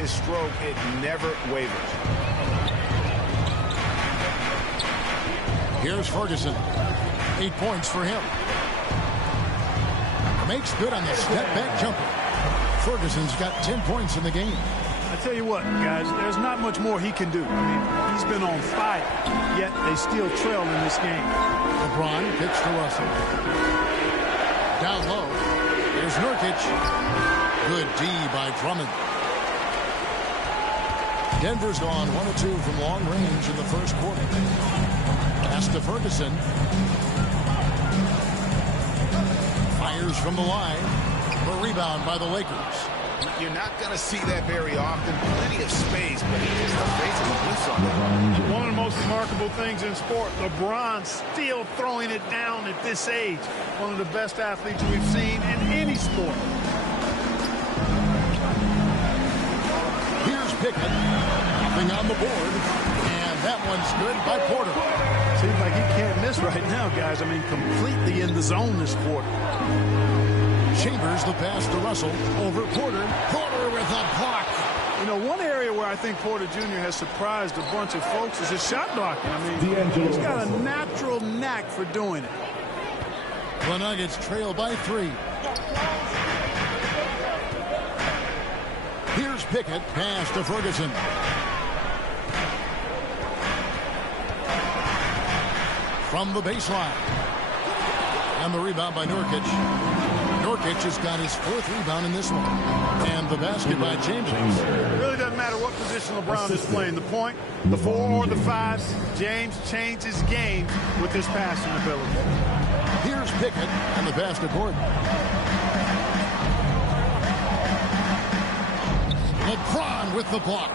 His stroke, it never wavers. Here's Ferguson. 8 points for him. Makes good on the step-back jumper. Ferguson's got 10 points in the game. I tell you what, guys, there's not much more he can do. I mean, he's been on fire, yet they still trail in this game. LeBron kicks to Russell. Down low. There's Nurkic. Good D by Drummond. Denver's gone 1 of 2 from long range in the first quarter. Pass to Ferguson. Fires from the line. A rebound by the Lakers. You're not going to see that very often. Plenty of space, but he just evades the bliss on it. One of the most remarkable things in sport, LeBron still throwing it down at this age. One of the best athletes we've seen in any sport. Here's Pickett. Nothing on the board. And that one's good by Porter. Seems like he can't miss right now, guys. I mean, completely in the zone this quarter. Chambers the pass to Russell. Over Porter. Porter with a block. You know, one area where I think Porter Jr. has surprised a bunch of folks is his shot blocking. I mean, he's got a natural knack for doing it. The Nuggets trail by 3. Here's Pickett. Pass to Ferguson. From the baseline. And the rebound by Nurkic. Nurkic has got his 4th rebound in this one. And the basket by Chambers. It really doesn't matter what position LeBron is playing. The point, the 4 or the 5. James changed his game with his passing ability. Here's Pickett and the pass to Gordon. LeBron with the block.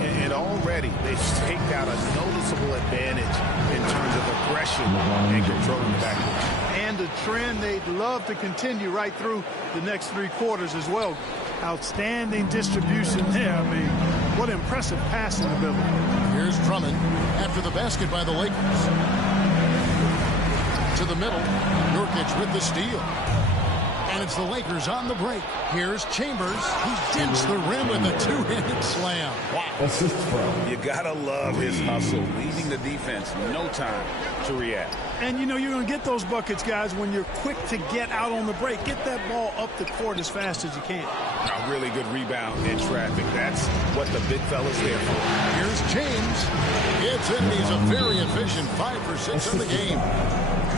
And already they've staked out a noticeable advantage in terms of aggression and controlling the backcourt. And a trend they'd love to continue right through the next 3 quarters as well. Outstanding distribution there. I mean, what impressive passing ability. Here's Drummond after the basket by the Lakers. To the middle. Nurkic with the steal. And it's the Lakers on the break. Here's Chambers. He dents the rim with a 2-handed slam. Wow. You gotta love his hustle, leading the defense. No time to react. And, you know, you're going to get those buckets, guys, when you're quick to get out on the break. Get that ball up the court as fast as you can. A really good rebound in traffic. That's what the big fella's there for. Here's James. Gets in. He's a very efficient 5 for 6 in the game.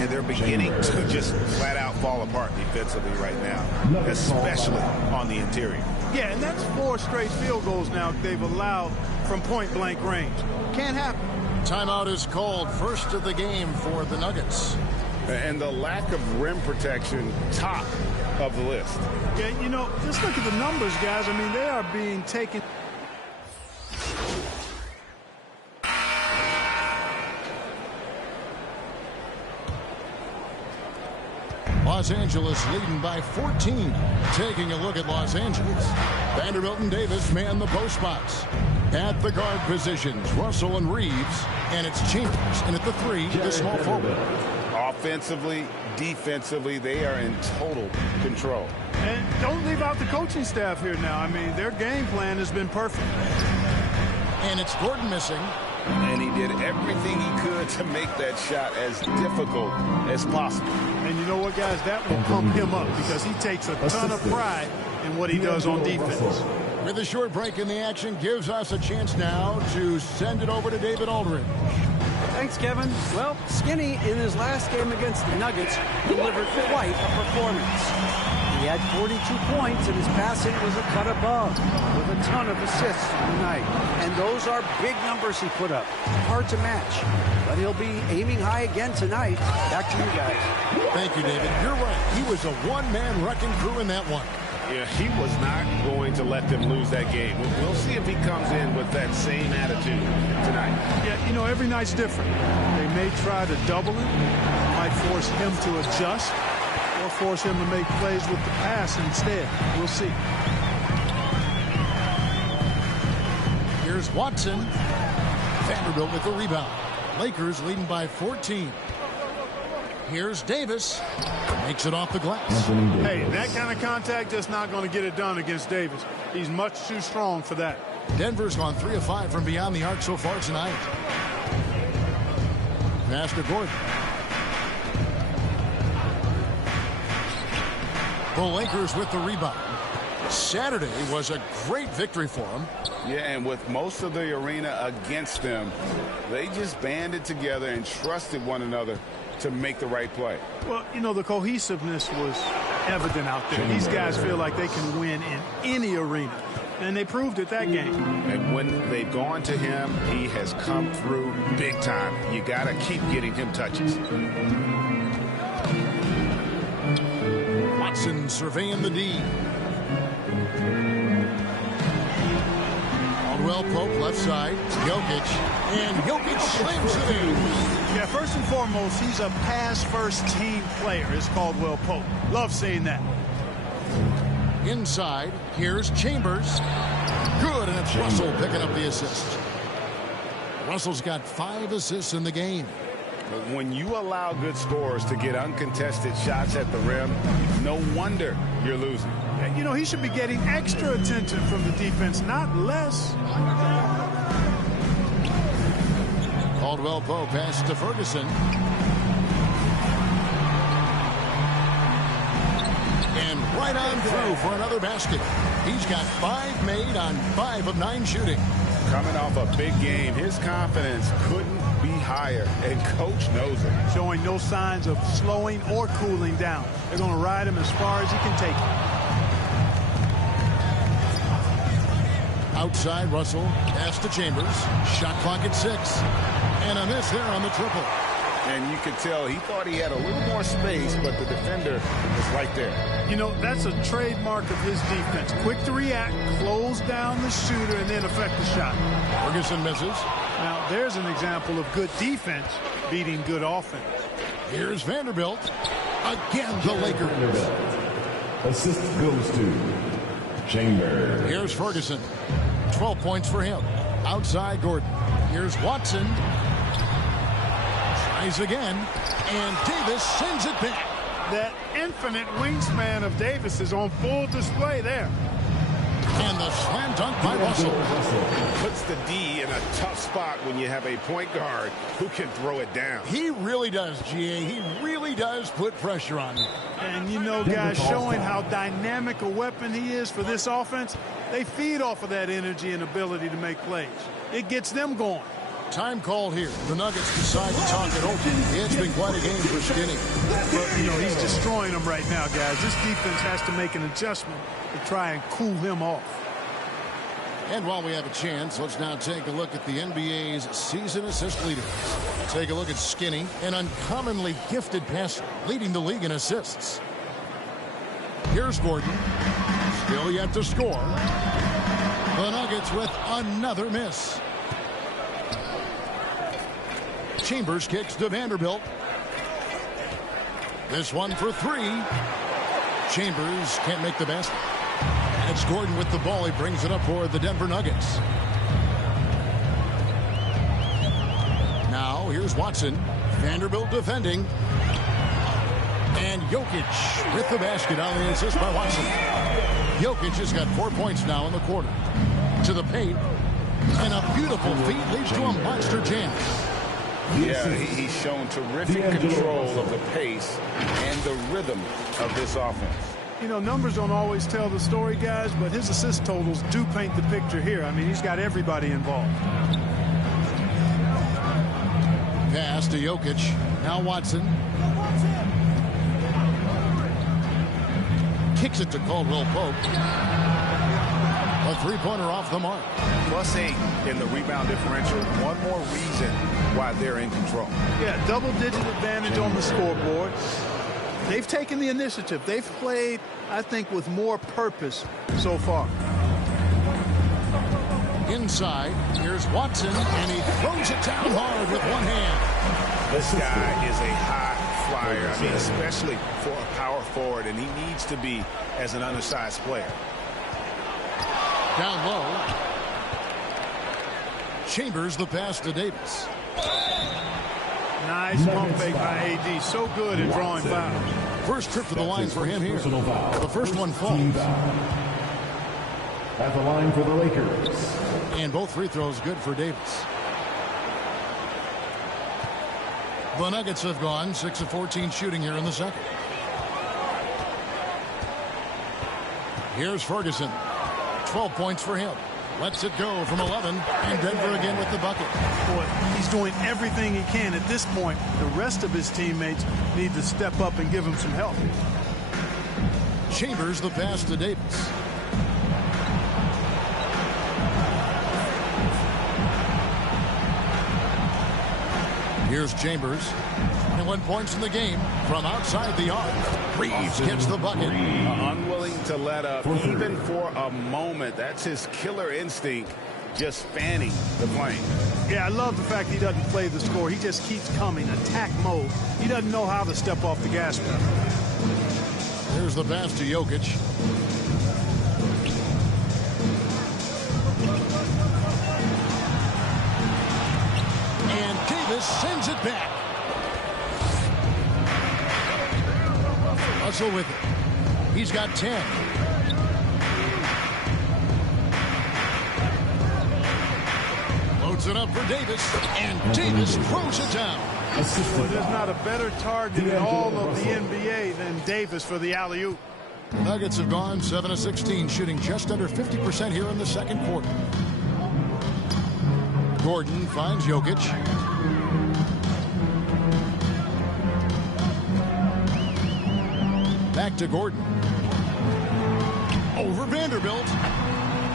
And they're beginning to just flat out fall apart defensively right now, especially on the interior. Yeah, and that's 4 straight field goals now they've allowed from point-blank range. Can't happen. Timeout is called. First of the game for the Nuggets. And the lack of rim protection, top of the list. Yeah, you know, just look at the numbers, guys. I mean, they are being taken. Los Angeles leading by 14. Taking a look at Los Angeles. Vanderbilt and Davis man the post spots. At the guard positions, Russell and Reeves. And it's Chambers. And at the 3, the small forward. Offensively, defensively, they are in total control. And don't leave out the coaching staff here now. I mean, their game plan has been perfect. And it's Gordon missing. And he did everything he could to make that shot as difficult as possible. And you know what, guys? That will pump him up because he takes a ton of pride in what he does on defense. With a short break in the action, gives us a chance now to send it over to David Aldridge. Thanks, Kevin. Well, Skinny, in his last game against the Nuggets, delivered quite a performance. He had 42 points, and his passing was a cut above, with a ton of assists tonight. And those are big numbers he put up. Hard to match. But he'll be aiming high again tonight. Back to you guys. Thank you, David. You're right. He was a one-man wrecking crew in that one. Yeah, he was not going to let them lose that game. We'll see if he comes in with that same attitude tonight. Yeah, you know, every night's different. They may try to double him, might force him to adjust, or force him to make plays with the pass instead. We'll see. Here's Watson. Vanderbilt with the rebound. Lakers leading by 14. Here's Davis. Makes it off the glass. Hey, that kind of contact just not going to get it done against Davis. He's much too strong for that. Denver's gone 3 of 5 from beyond the arc so far tonight. Pass to Gordon. The Lakers with the rebound. Saturday was a great victory for them. Yeah, and with most of the arena against them, they just banded together and trusted one another to make the right play. Well, you know, the cohesiveness was evident out there. These guys feel like they can win in any arena, and they proved it that game. And when they've gone to him, he has come through big time. You got to keep getting him touches. Watson surveying the D. Caldwell Pope left side. Jokic. And Jokic slams it in. Yeah, first and foremost, he's a pass-first team player, is Caldwell Pope. Love seeing that. Inside, here's Chambers. Good, and it's Russell picking up the assist. Russell's got 5 assists in the game. But when you allow good scorers to get uncontested shots at the rim, no wonder you're losing. You know, he should be getting extra attention from the defense, not less. Caldwell Pope pass to Ferguson. And right on through for another basket. He's got 5 made on 5 of 9 shooting. Coming off a big game, his confidence couldn't be higher, and coach knows it. Showing no signs of slowing or cooling down. They're going to ride him as far as he can take it. Outside, Russell pass to Chambers. Shot clock at 6. And a miss there on the triple. And you could tell he thought he had a little more space, but the defender was right there. You know, that's a trademark of his defense. Quick to react, close down the shooter, and then affect the shot. Ferguson misses. Now, there's an example of good defense beating good offense. Here's Vanderbilt. Again, the Lakers. Assist goes to Chambers. Here's Ferguson. 12 points for him. Outside, Gordon. Here's Watson. Tries again. And Davis sends it back. That infinite wingspan of Davis is on full display there. And the slam dunk by Russell. Puts the D in a tough spot when you have a point guard who can throw it down. He really does, GA. He really does put pressure on him. And, you know, guys, showing how dynamic a weapon he is for this offense, they feed off of that energy and ability to make plays. It gets them going. Time called here. The Nuggets decide to talk it over. It's been quite a game for Skinny. But, you know, he's destroying them right now, guys. This defense has to make an adjustment to try and cool him off. And while we have a chance, let's now take a look at the NBA's season assist leaders. Take a look at Skinny, an uncommonly gifted passer, leading the league in assists. Here's Gordon. Still yet to score. The Nuggets with another miss. Chambers kicks to Vanderbilt. This one for 3. Chambers can't make the basket. And it's Gordon with the ball. He brings it up for the Denver Nuggets. Now here's Watson. Vanderbilt defending. And Jokic with the basket on the assist by Watson. Jokic has got 4 points now in the quarter. To the paint. And a beautiful feed leads to a monster jam. Yeah, he's shown terrific control of the pace and the rhythm of this offense. You know, numbers don't always tell the story, guys, but his assist totals do paint the picture here. I mean, he's got everybody involved. Pass to Jokic. Now Watson. Kicks it to Caldwell Pope. A 3-pointer off the mark. +8 in the rebound differential. One more reason why they're in control. Yeah, double-digit advantage on the scoreboard. They've taken the initiative. They've played, I think, with more purpose so far. Inside, here's Watson, and he throws it down hard with one hand. This guy is a high flyer. I mean, especially for a power forward, and he needs to be as an undersized player. Down low. Chambers the pass to Davis. Nice pump fake by AD. So good at drawing fouls. First trip to the line for him here. Personal foul. The first one Team falls. foul. At the line for the Lakers. And both free throws good for Davis. The Nuggets have gone 6 of 14 shooting here in the second. Here's Ferguson. 12 points for him. Lets it go from 11. And Denver again with the bucket. Boy, he's doing everything he can at this point. The rest of his teammates need to step up and give him some help. Chambers the pass to Davis. Here's Chambers. 21 points in the game from outside the arc. Reeves gets the bucket. Unwilling to let up even for a moment. That's his killer instinct, just fanning the flame. Yeah, I love the fact he doesn't play the score. He just keeps coming, attack mode. He doesn't know how to step off the gas pedal. Here's the pass to Jokic. And Davis sends it back. Russell with it. He's got 10. Loads it up for Davis. And Davis throws it down. Well, there's not a better target in all of the NBA than Davis for the alley-oop. The Nuggets have gone 7 of 16, shooting just under 50% here in the second quarter. Gordon finds Jokic. Back to Gordon. Over Vanderbilt.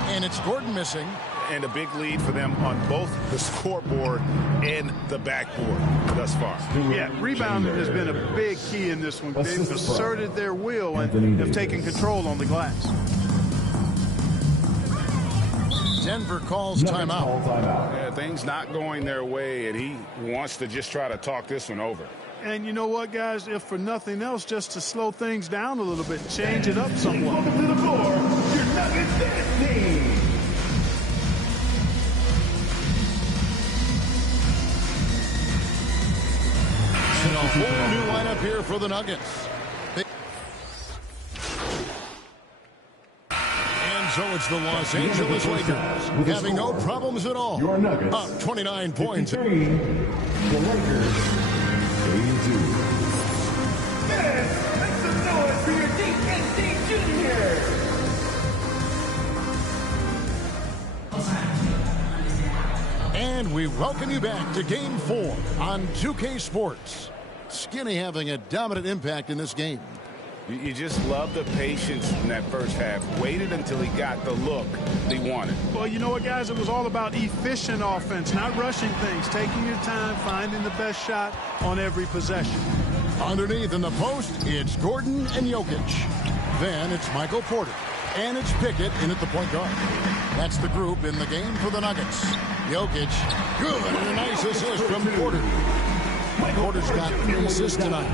And it's Gordon missing. And a big lead for them on both the scoreboard and the backboard thus far. Yeah, rebounding has been a big key in this one. They've asserted their will and have taken control on the glass. Denver calls timeout. Yeah, things not going their way, and he wants to just try to talk this one over. And you know what, guys? If for nothing else, just to slow things down a little bit, change it up somewhat. Welcome to the floor, your Nuggets dance team. And a whole new lineup here for the Nuggets. And so it's the Los Angeles Lakers having no problems at all. Your Nuggets. Up 29 points. 53, the Lakers, 82. Make some noise for your DNC Jr. And we welcome you back to Game 4 on 2K Sports. Skinny having a dominant impact in this game. You just love the patience in that first half. Waited until he got the look he wanted. Well, you know what, guys? It was all about efficient offense, not rushing things, taking your time, finding the best shot on every possession. Underneath in the post, it's Gordon and Jokic. Then it's Michael Porter. And it's Pickett in at the point guard. That's the group in the game for the Nuggets. Jokic, good, and a nice assist from Porter. Porter's got 3 assists tonight.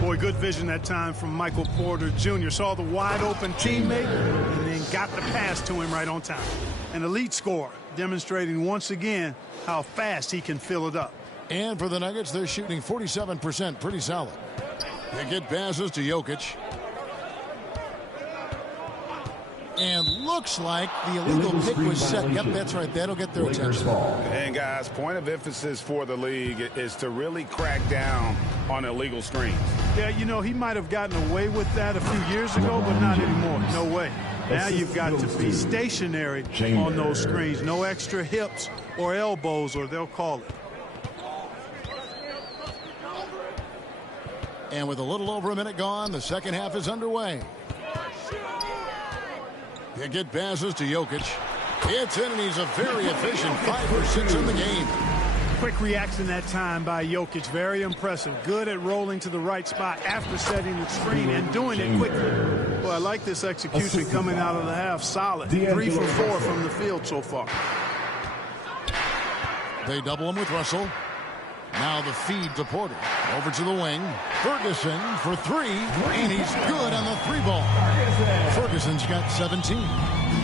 Boy, good vision that time from Michael Porter Jr. Saw the wide-open teammate and then got the pass to him right on time. An elite scorer, demonstrating once again how fast he can fill it up. And for the Nuggets, they're shooting 47%, pretty solid. They get passes to Jokic. And looks like the illegal pick was set. Yep, that's right. That'll get their attention. And, guys, point of emphasis for the league is to really crack down on illegal screens. Yeah, you know, he might have gotten away with that a few years ago, but not anymore. No way. Now you've got to be stationary on those screens. No extra hips or elbows, or they'll call it. And with a little over a minute gone, the second half is underway. They get passes to Jokic. It's in, and he's a very efficient 5 for 6 in the game. Quick reaction that time by Jokic. Very impressive. Good at rolling to the right spot after setting the screen and doing it quickly. Well, I like this execution coming out of the half. Solid. 3 for 4 from the field so far. They double him with Russell. Now the feed to Porter. Over to the wing. Ferguson for 3. And he's good on the 3-ball. Ferguson's got 17.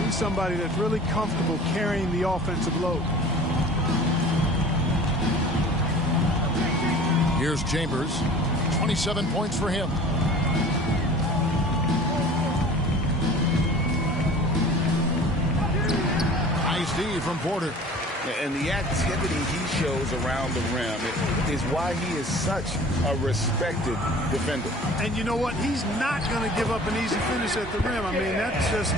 He's somebody that's really comfortable carrying the offensive load. Here's Chambers. 27 points for him. Nice D from Porter. And the activity he shows around the rim is why he is such a respected defender. And you know what? He's not going to give up an easy finish at the rim. I mean, that's just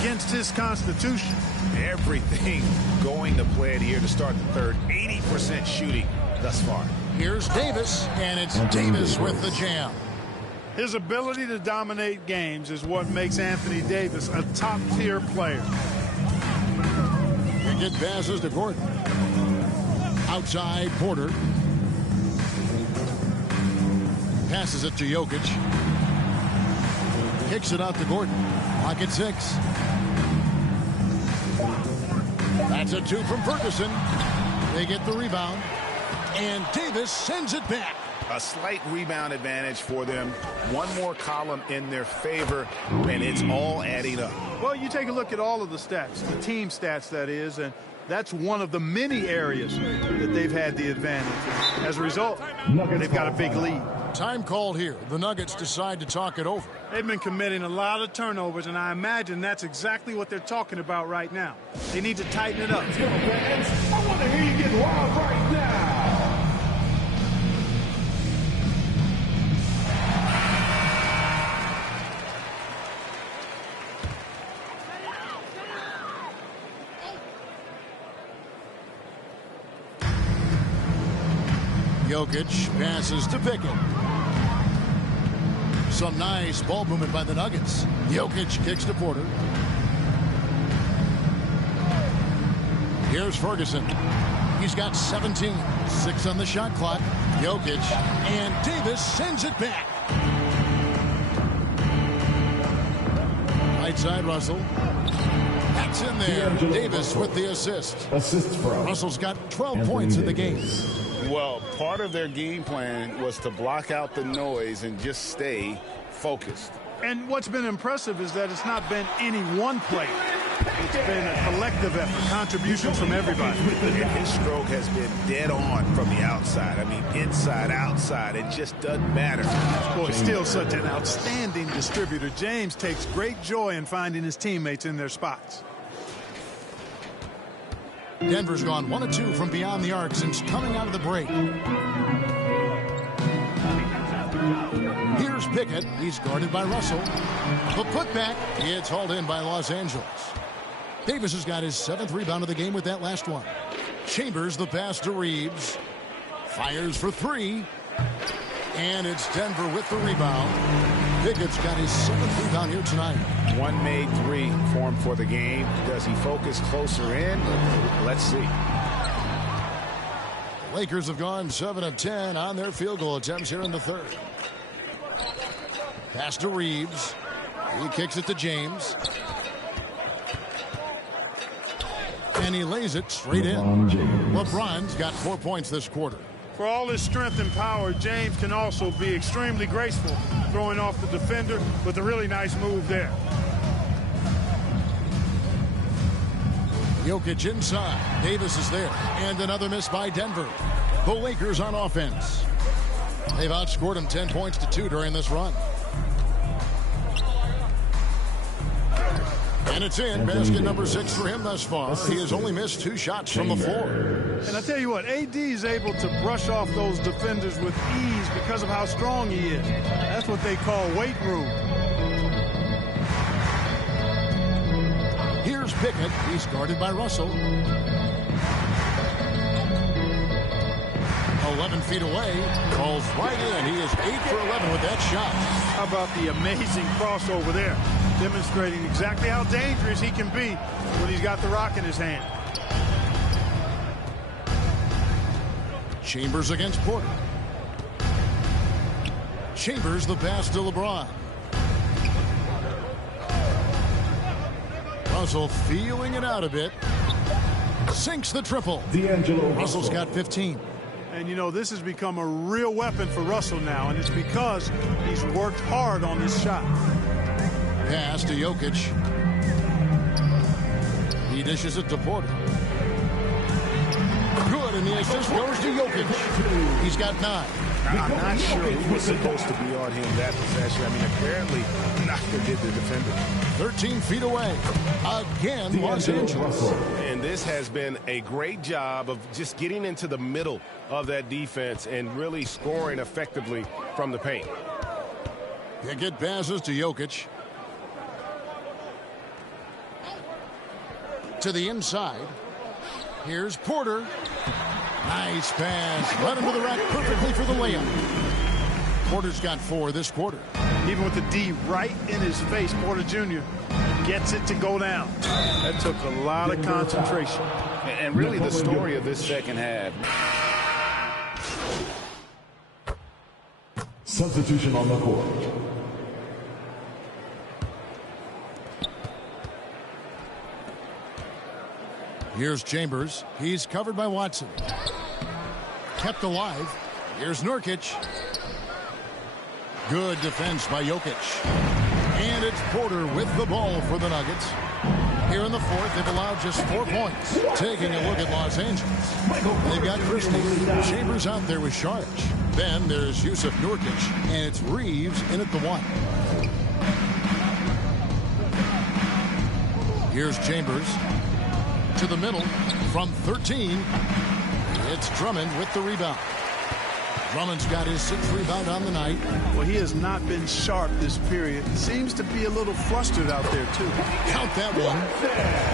against his constitution. Everything going to plan here to start the third. 80% shooting thus far. Here's Davis, and it's Davis with the jam. His ability to dominate games is what makes Anthony Davis a top-tier player. It passes to Gordon. Outside, Porter. Passes it to Jokic. Kicks it out to Gordon. Clock at 6. That's a 2 from Ferguson. They get the rebound. And Davis sends it back. A slight rebound advantage for them. One more column in their favor, and it's all adding up. Well, you take a look at all of the stats, the team stats, that is, and that's one of the many areas that they've had the advantage. As a result, they've got a big lead. Time called here. The Nuggets decide to talk it over. They've been committing a lot of turnovers, and I imagine that's exactly what they're talking about right now. They need to tighten it up. Let's go, fans. I want to hear you get wild right now. Jokic passes to Pickett. Some nice ball movement by the Nuggets. Jokic kicks to Porter. Here's Ferguson. He's got 17. 6 on the shot clock. Jokic and Davis sends it back. Right side, Russell. That's in there. Davis with the assist. Assists from Russell's got 12 points in the game. Well, part of their game plan was to block out the noise and just stay focused. And what's been impressive is that it's not been any one player. It's been a collective effort, contributions from everybody. And his stroke has been dead on from the outside. I mean, inside, outside, it just doesn't matter. Boy, still such an outstanding distributor. James takes great joy in finding his teammates in their spots. Denver's gone 1 of 2 from beyond the arc since coming out of the break. Here's Pickett. He's guarded by Russell. The putback. It's hauled in by Los Angeles. Davis has got his 7th rebound of the game with that last one. Chambers the pass to Reeves. Fires for 3. And it's Denver with the rebound. Pickett's got his 7th rebound here tonight. One made 3 for him for the game. Does he focus closer in? Let's see. Lakers have gone 7 of 10 on their field goal attempts here in the third. Pass to Reeves. He kicks it to James. And he lays it straight in. LeBron's got 4 points this quarter. For all his strength and power, James can also be extremely graceful, throwing off the defender with a really nice move there. Jokic inside. Davis is there. And another miss by Denver. The Lakers on offense. They've outscored them 10 points to 2 during this run. And it's in. Basket number 6 for him thus far. He has only missed 2 shots from the floor. And I tell you what, AD is able to brush off those defenders with ease because of how strong he is. That's what they call weight room. Here's Pickett. He's guarded by Russell. 11 feet away. Calls right in. He is 8 for 11 with that shot. How about the amazing crossover there? Demonstrating exactly how dangerous he can be when he's got the rock in his hand. Chambers against Porter. Chambers the pass to LeBron. Russell feeling it out a bit. Sinks the triple. D'Angelo Russell's got 15. And, you know, this has become a real weapon for Russell now, and it's because he's worked hard on this shot. Pass to Jokic. He dishes it to Porter. Good, and the assist goes to Jokic. He's got 9. I'm not sure who was supposed to be on him that possession. I mean, apparently, neither did the defender. 13 feet away. Again, Los Angeles. And this has been a great job of just getting into the middle of that defense and really scoring effectively from the paint. Pickett passes to Jokic. To the inside. Here's Porter. Nice pass. Led him to the rack perfectly for the layup. Porter's got 4 this quarter. Even with the D right in his face, Porter Jr. gets it to go down. That took a lot of concentration. And really the story of this second half. Substitution on the court. Here's Chambers. He's covered by Watson. Kept alive. Here's Nurkic. Good defense by Jokic. And it's Porter with the ball for the Nuggets. Here in the fourth, they've allowed just 4 points. Taking a look at Los Angeles. They've got Christie. Chambers out there with Saric. Then there's Yusuf Nurkic. And it's Reeves in at the 1. Here's Chambers. To the middle from 13. It's Drummond with the rebound. Drummond's got his 6th rebound on the night. Well, he has not been sharp this period. Seems to be a little flustered out there, too. Count that one.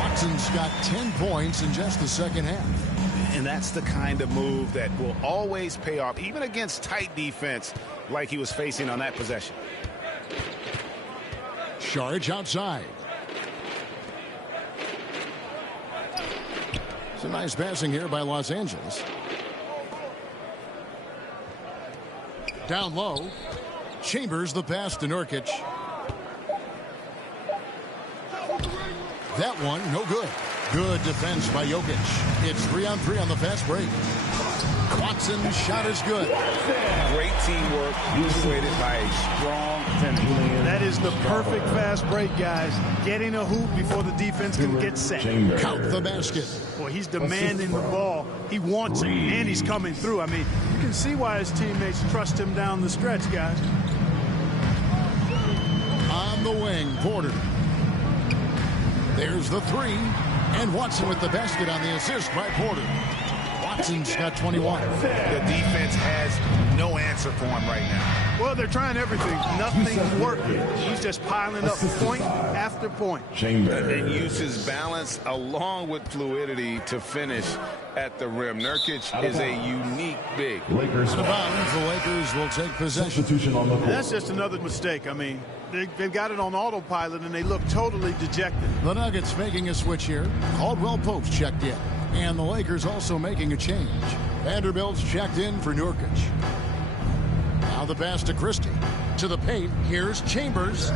Watson's got 10 points in just the second half. And that's the kind of move that will always pay off, even against tight defense like he was facing on that possession. Saric outside. Some nice passing here by Los Angeles. Down low. Chambers the pass to Nurkic. That one, no good. Good defense by Jokic. It's 3-on-3 on the fast break. Watson's shot is good. Great teamwork, punctuated by a strong finish. That is the perfect fast break, guys. Getting a hoop before the defense can get set. Count the basket. Boy, he's demanding the ball. He wants it, and he's coming through. I mean, you can see why his teammates trust him down the stretch, guys. On the wing, Porter. There's the 3. And Watson with the basket on the assist by Porter. Watson's got 21. The defense has no answer for him right now. Well, they're trying everything. Nothing's working. He's just piling up point after point. And uses balance along with fluidity to finish at the rim. Nurkic is a unique big. Lakers. The Lakers will take possession. Substitution on the court. That's just another mistake. I mean, they've got it on autopilot, and they look totally dejected. The Nuggets making a switch here. Caldwell Pope's checked in. And the Lakers also making a change. Vanderbilt's checked in for Nurkic. Now the pass to Christie. To the paint. Here's Chambers.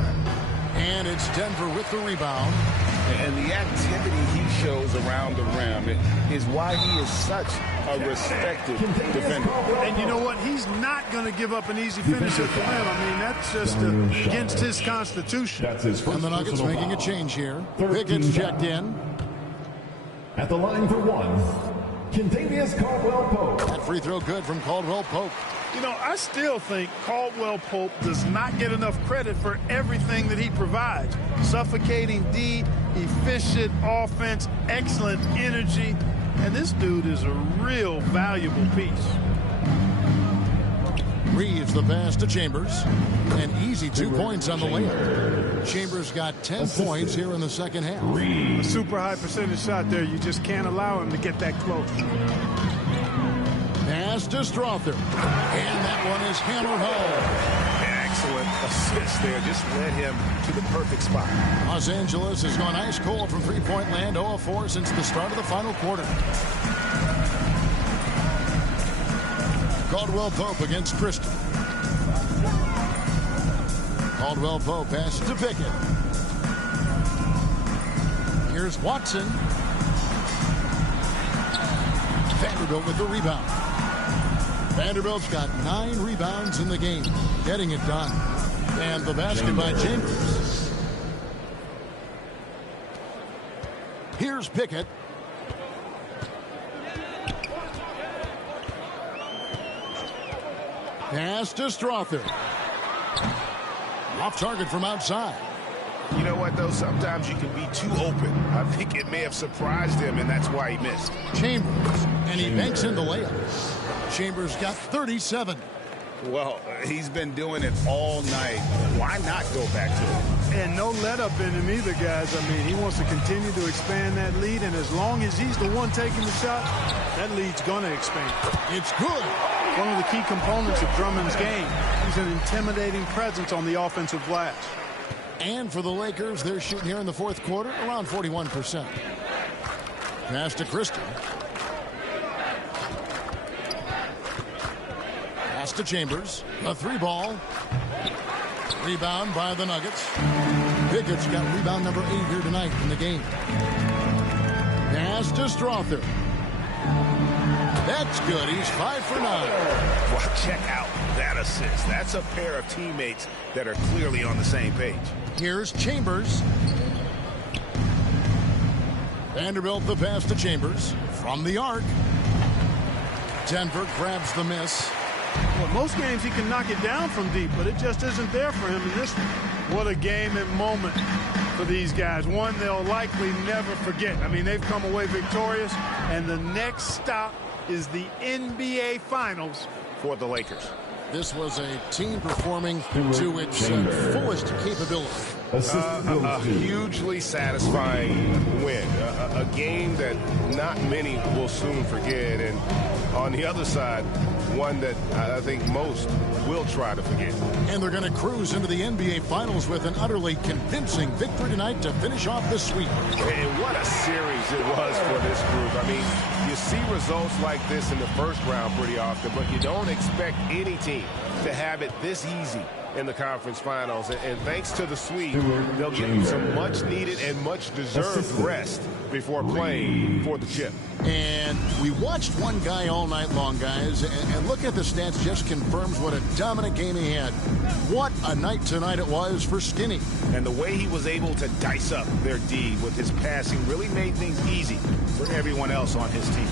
And it's Denver with the rebound. And the activity he shows around the rim is why he is such a respected defender. And you know what? He's not going to give up an easy finish at the rim. I mean, that's just against his constitution. That's his first And the Nuggets personal making a foul. change here. 13 Pickett's checked in. At the line for 1, Kentavious Caldwell-Pope. That free throw good from Caldwell Pope. You know, I still think Caldwell Pope does not get enough credit for everything that he provides. Suffocating D, efficient offense, excellent energy. And this dude is a real valuable piece. Reeves the pass to Chambers. An easy 2 points on the layup. Chambers got 10 points here in the second half. A super high percentage shot there. You just can't allow him to get that close. Pass to Strother. And that one is hammered home. Excellent assist there. Just led him to the perfect spot. Los Angeles has gone ice cold from three-point land, 0 of 4 since the start of the final quarter. Caldwell Pope against Christie. Caldwell Pope passes to Pickett. Here's Watson. Vanderbilt with the rebound. Vanderbilt's got 9 rebounds in the game, getting it done. And the basket by Chambers. Here's Pickett. Pass to Strother. Off target from outside. You know what, though? Sometimes you can be too open. I think it may have surprised him, and that's why he missed. Chambers, and he banks in the layup. Chambers got 37. Well, he's been doing it all night. Why not go back to it? And no let up in him either, guys. I mean, he wants to continue to expand that lead, and as long as he's the one taking the shot, that lead's going to expand. It's good. One of the key components of Drummond's game. He's an intimidating presence on the offensive glass. And for the Lakers, they're shooting here in the fourth quarter around 41%. Pass to Christian. Pass to Chambers. A three ball. Rebound by the Nuggets. Pickett's got rebound number 8 here tonight in the game. Pass to Strother. That's good. He's 5 for 9. Well, check out that assist. That's a pair of teammates that are clearly on the same page. Here's Chambers. Vanderbilt the pass to Chambers. From the arc. Denver grabs the miss. Well, most games he can knock it down from deep, but it just isn't there for him in this one. What a game and moment for these guys. One they'll likely never forget. I mean, they've come away victorious, and the next stop is the NBA Finals for the Lakers. This was a team performing to its fullest capability. A hugely satisfying win. A game that not many will soon forget. And on the other side, one that I think most will try to forget. And they're going to cruise into the NBA Finals with an utterly convincing victory tonight to finish off the sweep. And what a series it was for this group. I mean, you see results like this in the first round pretty often, but you don't expect any team to have it this easy in the conference finals. And thanks to the sweep, they'll get some much needed and much deserved rest before playing for the chip. And we watched one guy all night long, guys, and look at the stats, just confirms what a dominant game he had. What a night tonight it was for Skinny. And the way he was able to dice up their D with his passing really made things easy for everyone else on his team.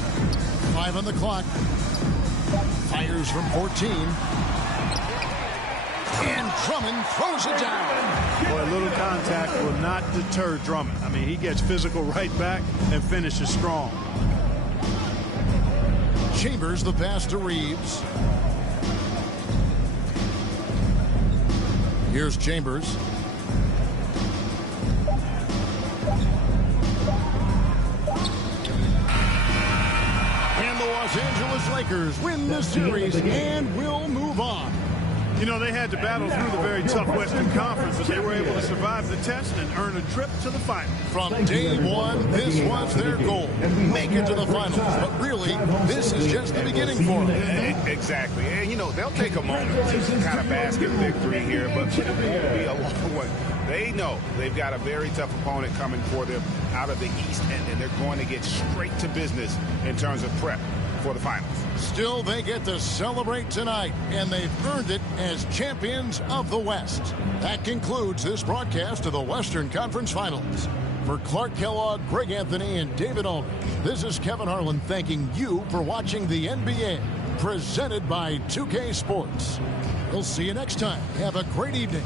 5 on the clock. Fires from 14. And Drummond throws it down. Boy, a little contact will not deter Drummond. I mean, he gets physical right back and finishes strong. Chambers the pass to Reeves. Here's Chambers. And the Los Angeles Lakers win the series and will move on. You know, they had to battle through the very tough Western Conference, but they were able to survive the test and earn a trip to the finals. From day one, this was their goal. Make it to the finals. But really, this is just the beginning for them. Exactly. And, you know, they'll take a moment to kind of bask in victory here, but it won't be a long one. They know they've got a very tough opponent coming for them out of the East, and they're going to get straight to business in terms of prep for the finals. Still, they get to celebrate tonight, and they've earned it as champions of the West. That concludes this broadcast of the Western Conference Finals. For Clark Kellogg, Greg Anthony, and David Aldridge, this is Kevin Harlan thanking you for watching the NBA, presented by 2K Sports. We'll see you next time. Have a great evening.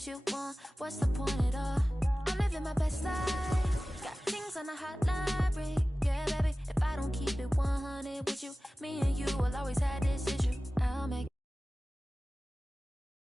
what you want. What's the point at all? I'm living my best life. Got things on the hotline ring. Yeah, baby, if I don't keep it 100 with you, me and you will always have this issue.